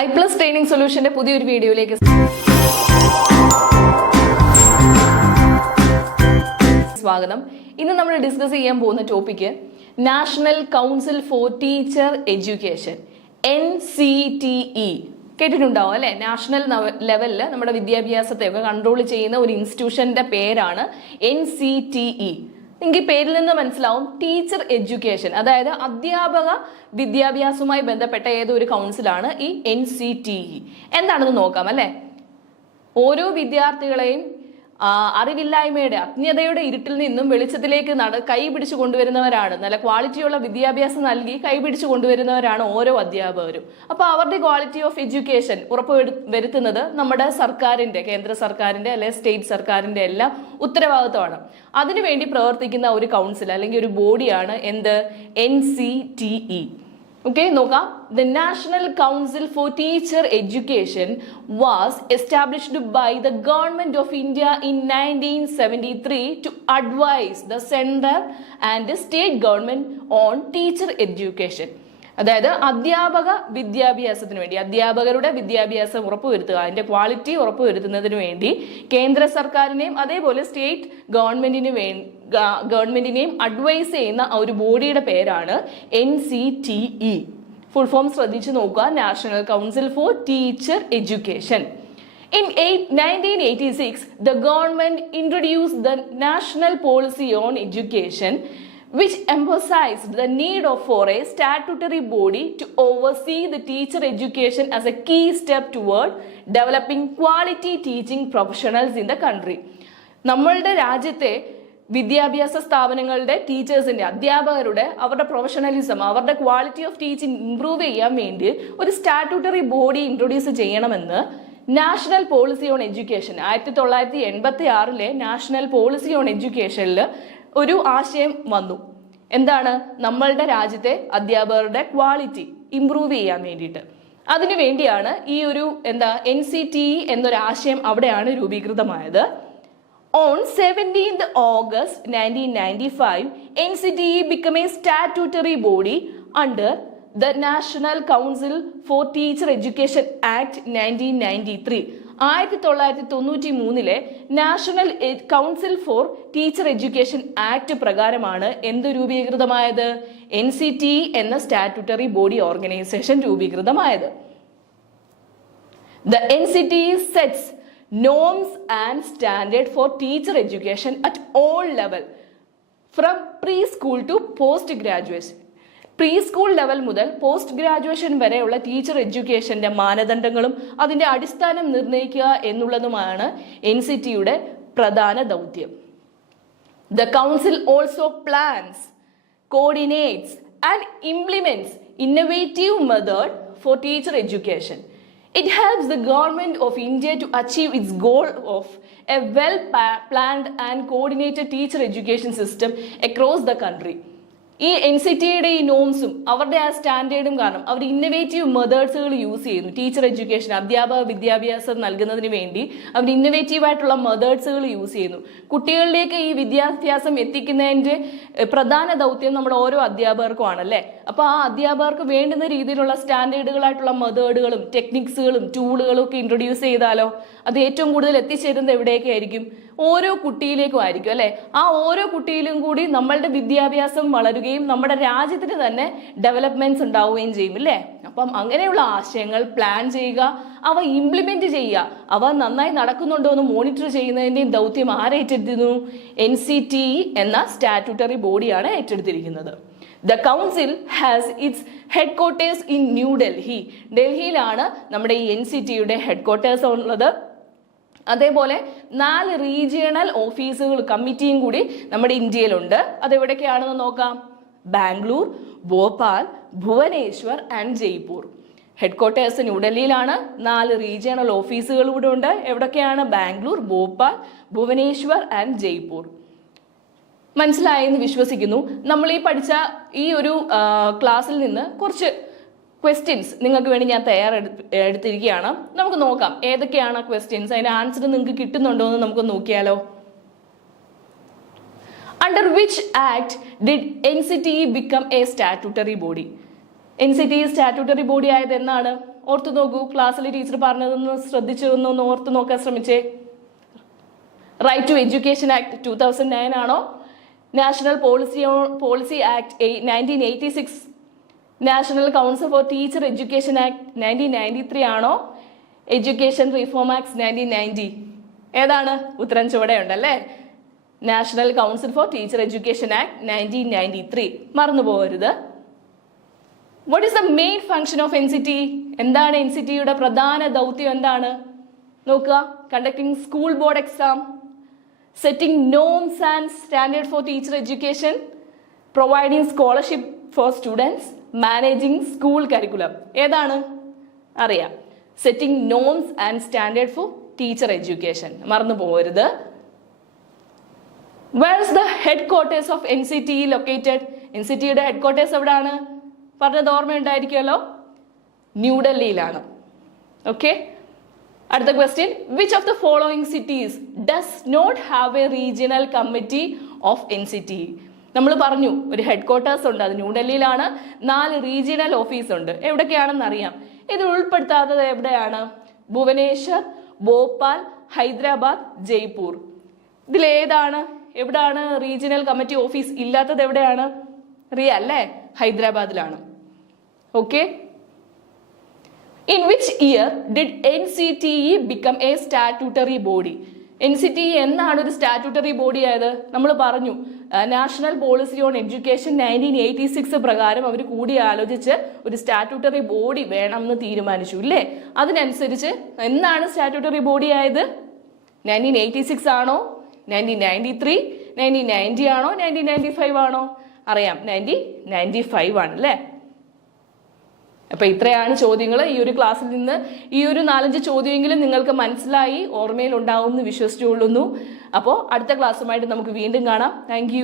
iPlus training സൊല്യൂഷന്റെ പുതിയൊരു വീഡിയോയിലേക്ക് സ്വാഗതം. ഇന്ന് നമ്മൾ ഡിസ്കസ് ചെയ്യാൻ പോകുന്ന topic national council for teacher education NCTE. കേട്ടിട്ടുണ്ടാവും അല്ലെ? നാഷണൽ ലെവലിൽ നമ്മുടെ വിദ്യാഭ്യാസത്തെയൊക്കെ കൺട്രോൾ ചെയ്യുന്ന ഒരു ഇൻസ്റ്റിറ്റ്യൂഷന്റെ പേരാണ് NCTE. നിങ്ങൾക്ക് പേരിൽ നിന്ന് മനസ്സിലാവും ടീച്ചർ എഡ്യൂക്കേഷൻ, അതായത് അധ്യാപക വിദ്യാഭ്യാസവുമായി ബന്ധപ്പെട്ട ഏതൊരു കൗൺസിലാണ് ഈ NCTE. എന്താണെന്ന് നോക്കാം അല്ലെ? ഓരോ വിദ്യാർത്ഥികളെയും അറിവില്ലായ്മയുടെ അജ്ഞതയുടെ ഇരുട്ടിൽ നിന്നും വെളിച്ചത്തിലേക്ക് കൈ പിടിച്ചു കൊണ്ടുവരുന്നവരാണ്. നല്ല ക്വാളിറ്റിയുള്ള വിദ്യാഭ്യാസം നൽകി കൈ പിടിച്ചു കൊണ്ടുവരുന്നവരാണ് ഓരോ അധ്യാപകരും. അപ്പൊ അവരുടെ ക്വാളിറ്റി ഓഫ് എഡ്യൂക്കേഷൻ ഉറപ്പുവരുത്തുന്നത് നമ്മുടെ സർക്കാരിന്റെ, കേന്ദ്ര സർക്കാരിന്റെ അല്ലെ സ്റ്റേറ്റ് സർക്കാരിന്റെ എല്ലാം ഉത്തരവാദിത്വമാണ്. അതിനുവേണ്ടി പ്രവർത്തിക്കുന്ന ഒരു കൗൺസിൽ അല്ലെങ്കിൽ ഒരു ബോഡിയാണ് എന്ത്? NCTE. Okay, നോക്കാം. The National Council for Teacher Education was established by the Government of India in 1973 to advise the center and the state government on teacher education. അതായത് അധ്യാപക വിദ്യാഭ്യാസത്തിന് വേണ്ടി, അധ്യാപകരുടെ വിദ്യാഭ്യാസം ഉറപ്പുവരുത്തുക, അതിന്റെ ക്വാളിറ്റി ഉറപ്പുവരുത്തുന്നതിന് വേണ്ടി കേന്ദ്ര സർക്കാരിനെയും അതേപോലെ സ്റ്റേറ്റ് ഗവൺമെന്റിനെയും അഡ്വൈസ് ചെയ്യുന്ന ഒരു ബോഡിയുടെ പേരാണ് NCTE. ഫുൾ ഫോം ശ്രദ്ധിച്ചു നോക്കുക. National council for teacher education. In 1986, the government introduced the National Policy on Education, which emphasized the need for a statutory body to oversee the teacher education as a key step toward developing quality teaching professionals in the country. നമ്മളുടെ രാജ്യത്തെ വിദ്യാഭ്യാസ സ്ഥാപനങ്ങളുടെ ടീച്ചേഴ്സിന്റെ, അധ്യാപകരുടെ അവരുടെ professionalism, അവരുടെ quality of teaching improve ചെയ്യാൻ വേണ്ടി ഒരു സ്റ്റാറ്റ്യൂട്ടറി ബോഡി ഇൻട്രൊഡ്യൂസ് ചെയ്യണമെന്ന് national policy on education 1986 national policy on എഡ്യൂക്കേഷനിൽ ഒരു ആശയം വന്നു. എന്താണ്? നമ്മളുടെ രാജ്യത്തെ അധ്യാപകരുടെ ക്വാളിറ്റി ഇംപ്രൂവ് ചെയ്യാൻ വേണ്ടിയിട്ട്. അതിനു വേണ്ടിയാണ് ഈ ഒരു NCTE എന്നൊരു ആശയം അവിടെയാണ് രൂപീകൃതമായത്. On 17th August 1995, NCTE became a statutory body under the National Council for Teacher Education Act 1993. 1993 national council for teacher education act പ്രകാരമാണ് എന്ത് രൂപീകൃതമായത്? NCTE എന്ന സ്റ്റാറ്റ്യൂട്ടറി ബോഡി ഓർഗനൈസേഷൻ രൂപീകൃതമായത്. The NCTE sets norms and standard for teacher education at all level from preschool to post graduation. Pre school level മുതൽ post graduation വരെയുള്ള teacher എഡ്യൂക്കേഷന്റെ മാനദണ്ഡങ്ങളും അതിന്റെ അടിസ്ഥാനം നിർണ്ണയിക്കുക എന്നുള്ളതുമാണ് NCTEയുടെ പ്രധാന ദൗത്യം. The council also plans, coordinates and implements innovative method for teacher education. It helps the government of India to achieve its goal of a well-planned and coordinated teacher education system across the country. ഈ NCTEയുടെ ഈ നോംസും അവരുടെ ആ സ്റ്റാൻഡേർഡും കാരണം അവർ innovative മെത്തേഡ്സുകൾ use ചെയ്യുന്നു. Teacher education, അധ്യാപക വിദ്യാഭ്യാസം നൽകുന്നതിന് വേണ്ടി അവർ ഇന്നോവേറ്റീവ് ആയിട്ടുള്ള മെത്തേഡ്സുകൾ യൂസ് ചെയ്യുന്നു. കുട്ടികളിലേക്ക് ഈ വിദ്യാഭ്യാസം എത്തിക്കുന്നതിന്റെ പ്രധാന ദൗത്യം നമ്മുടെ ഓരോ അധ്യാപകർക്കും ആണല്ലേ. അപ്പൊ ആ അധ്യാപകർക്ക് വേണ്ടുന്ന രീതിയിലുള്ള സ്റ്റാൻഡേർഡുകളായിട്ടുള്ള മെത്തേഡുകളും ടെക്നിക്സുകളും ടൂളുകളും ഒക്കെ ഇൻട്രൊഡ്യൂസ് ചെയ്താലോ അത് ഏറ്റവും കൂടുതൽ എത്തിച്ചേരുന്നത് എവിടെയൊക്കെ ആയിരിക്കും? ഓരോ കുട്ടിയിലേക്കും ആയിരിക്കും അല്ലെ. ആ ഓരോ കുട്ടിയിലും കൂടി നമ്മളുടെ വിദ്യാഭ്യാസം വളരുകയും നമ്മുടെ രാജ്യത്തിന് തന്നെ ഡെവലപ്മെന്റ്സ് ഉണ്ടാവുകയും ചെയ്യും അല്ലേ. അപ്പം അങ്ങനെയുള്ള ആശയങ്ങൾ പ്ലാൻ ചെയ്യുക, അവ ഇംപ്ലിമെന്റ് ചെയ്യുക, അവ നന്നായി നടക്കുന്നുണ്ടോ എന്ന് മോണിറ്റർ ചെയ്യുന്നതിന്റെയും ദൗത്യം ആരെ ഏറ്റെടുത്തിരുന്നു? NCTE എന്ന സ്റ്റാറ്റ്യൂട്ടറി ബോഡിയാണ് ഏറ്റെടുത്തിരിക്കുന്നത്. The council has its headquarters in New Delhi. ഡൽഹിയിലാണ് നമ്മുടെ ഈ NCTEയുടെ ഹെഡ്ക്വാർട്ടേഴ്സ് ഉള്ളത്. അതേപോലെ 4 റീജിയണൽ ഓഫീസുകൾ, കമ്മിറ്റിയും കൂടി നമ്മുടെ ഇന്ത്യയിലുണ്ട്. അതെവിടേക്കാണെന്ന് നോക്കാം. ബാംഗ്ലൂർ, ഭോപ്പാൽ, ഭുവനേശ്വർ ആൻഡ് ജയ്പൂർ. ഹെഡ്ക്വാർട്ടേഴ്സ് ന്യൂഡൽഹിയിലാണ്. 4 റീജിയണൽ ഓഫീസുകൾ ഇവിടെ ഉണ്ട്. എവിടൊക്കെയാണ്? ബാംഗ്ലൂർ, ഭോപ്പാൽ, ഭുവനേശ്വർ ആൻഡ് ജയ്പൂർ. മനസ്സിലായെന്ന് വിശ്വസിക്കുന്നു. നമ്മൾ ഈ പഠിച്ച ഈ ഒരു ക്ലാസ്സിൽ നിന്ന് കുറച്ച് ക്വസ്റ്റ്യൻസ് നിങ്ങൾക്ക് വേണ്ടി ഞാൻ എടുത്തിരിക്കുകയാണ്. നമുക്ക് നോക്കാം ഏതൊക്കെയാണ് ക്വസ്റ്റ്യൻസ്, അതിന്റെ ആൻസർ നിങ്ങൾക്ക് കിട്ടുന്നുണ്ടോ എന്ന് നമുക്ക് നോക്കിയാലോ. Under which act did NCTE become a statutory body? NCTE statutory body ആയത് എന്നാണ്? ഓർത്തു നോക്കൂ, ക്ലാസ്സിൽ ടീച്ചർ പറഞ്ഞതൊന്ന് ഒന്ന് ഓർത്തു നോക്കാൻ ശ്രമിച്ചേ. റൈറ്റ് ടു എഡ്യൂക്കേഷൻ ആക്ട് 2009 ആണോ? National policy act 1986, national council for teacher education act 1993 ആണോ? Education reform act 1990? ഏതാണ്? ഉത്തരം ചുവടെയുണ്ടല്ലേ. National council for teacher education act 1993. മറന്നു പോകരുത്. What is the main function of NCT? എന്താണ് NCTയുടെ പ്രധാന ദൗത്യം? എന്താണ് നോക്കുക. Conducting school board exam, setting norms and standard for teacher education, providing scholarship for students, managing school curriculum. ഏതാണ്? അറിയാം. Setting norms and standard for teacher education. മറന്നു പോകരുത്. Where is the headquarters of NCT located? NCTയുടെ headquarters എവിടെയാണ്? പറഞ്ഞത് ഓർമ്മയുണ്ടായിരിക്കുമല്ലോ, ന്യൂഡൽഹിയിലാണ്. Okay, അടുത്ത question. Which of the following cities does not have a regional committee of NCT? നമ്മൾ പറഞ്ഞു ഒരു ഹെഡ്ക്വാർട്ടേഴ്സ് ഉണ്ട്, അത് ന്യൂഡൽഹിയിലാണ്. 4 റീജിയണൽ ഓഫീസ് ഉണ്ട്. എവിടൊക്കെയാണെന്ന് അറിയാം. ഇത് ഉൾപ്പെടുത്താത്തത് എവിടെയാണ്? ഭുവനേശ്വർ, ഭോപ്പാൽ, ഹൈദരാബാദ്, ജയ്പൂർ. ഇതിലേതാണ്? എവിടാണ് റീജിയണൽ കമ്മിറ്റി ഓഫീസ് ഇല്ലാത്തത്? എവിടെയാണ്? അല്ലേ, ഹൈദരാബാദിലാണ്. Okay. In which year did NCTE become a statutory body? NCTE എന്നാണ് ഒരു സ്റ്റാറ്റ്യൂട്ടറി ബോഡി ആയത്? നമ്മൾ പറഞ്ഞു നാഷണൽ പോളിസി ഓൺ എഡ്യൂക്കേഷൻ 1986 പ്രകാരം അവർ കൂടി ആലോചിച്ച് ഒരു സ്റ്റാറ്റ്യൂട്ടറി ബോഡി വേണമെന്ന് തീരുമാനിച്ചു ഇല്ലേ? അതിനനുസരിച്ച് എന്നാണ് സ്റ്റാറ്റ്യൂട്ടറി ബോഡി ആയത്? 1986 ആണോ? 1993, 1990 ആണോ? 1995 ആണോ? അറിയാം, 1995 ആണ് അല്ലേ. അപ്പൊ ഇത്രയാണ് ചോദ്യങ്ങൾ. ഈ ഒരു ക്ലാസ്സിൽ നിന്ന് ഈ ഒരു 4-5 ചോദ്യമെങ്കിലും നിങ്ങൾക്ക് മനസ്സിലായി, ഓർമ്മയിൽ ഉണ്ടാവും എന്ന് വിശ്വസിച്ചുകൊള്ളുന്നു. അപ്പോൾ അടുത്ത ക്ലാസ്സുമായിട്ട് നമുക്ക് വീണ്ടും കാണാം. താങ്ക്